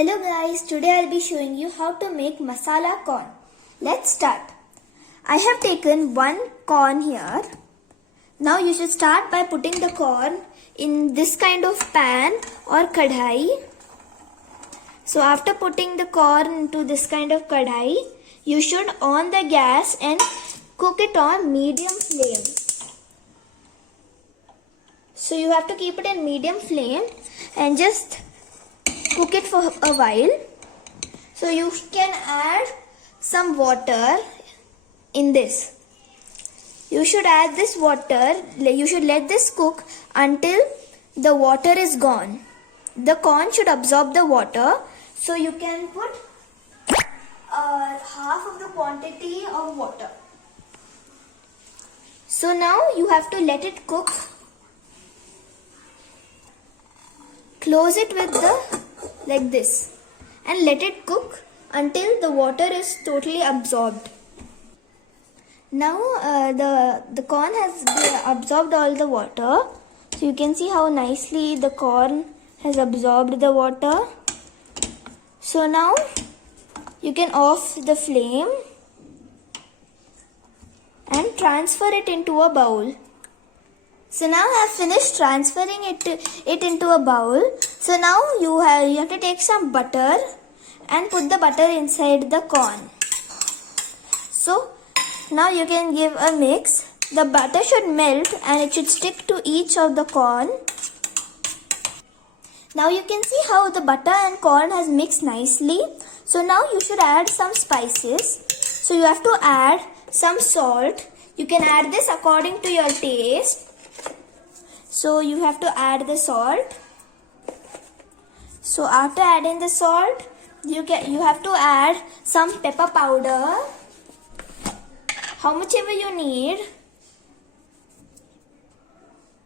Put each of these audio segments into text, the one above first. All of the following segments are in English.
Hello guys, today I'll be showing you how to make masala corn. Let's start. I have taken one corn here. Now you should start by putting the corn in this kind of pan or kadhai. So after putting the corn into this kind of kadhai, you should on the gas and cook it on medium flame. So you have to keep it in medium flame and just cook it for a while. So you can add some water in this. You should add this water. You should let this cook until the water is gone. The corn should absorb the water. So you can put half of the quantity of water. So now you have to let it cook. Close it with the like this and let it cook until the water is totally absorbed. Now the corn has absorbed all the water. So you can see how nicely the corn has absorbed the water. So now you can off the flame and transfer it into a bowl. So now I have finished transferring it into a bowl. So now you have to take some butter and put the butter inside the corn. So now you can give a mix. The butter should melt and it should stick to each of the corn. Now you can see how the butter and corn has mixed nicely. So now you should add some spices. So you have to add some salt. You can add this according to your taste. So you have to add the salt. So after adding the salt, you have to add some pepper powder. How much ever you need.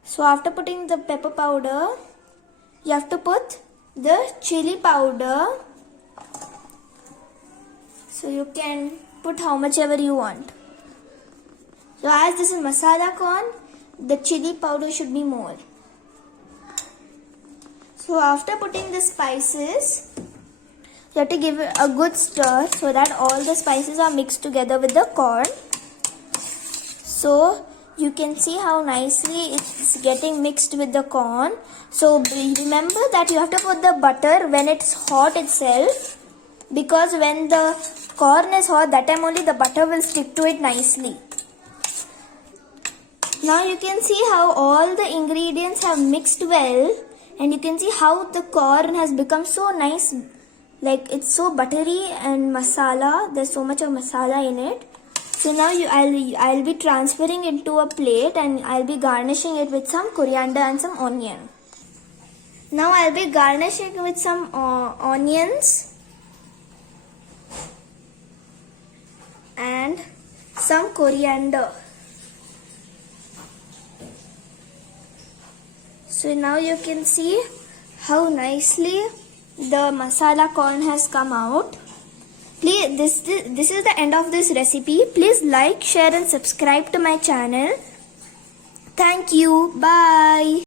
So after putting the pepper powder, you have to put the chili powder. So you can put how much ever you want. So as this is masala corn, the chili powder should be more. So after putting the spices, you have to give it a good stir so that all the spices are mixed together with the corn. So you can see how nicely it's getting mixed with the corn. So remember that you have to put the butter when it's hot itself, because when the corn is hot, that time only the butter will stick to it nicely. Now you can see how all the ingredients have mixed well, and you can see how the corn has become so nice, like it's so buttery and masala. There's so much of masala in it. So now I'll be transferring into a plate and I'll be garnishing it with some coriander and some onion. Now I'll be garnishing with some onions and some coriander. So now you can see how nicely the masala corn has come out. Please, this is the end of this recipe. Please like, share and subscribe to my channel. Thank you. Bye.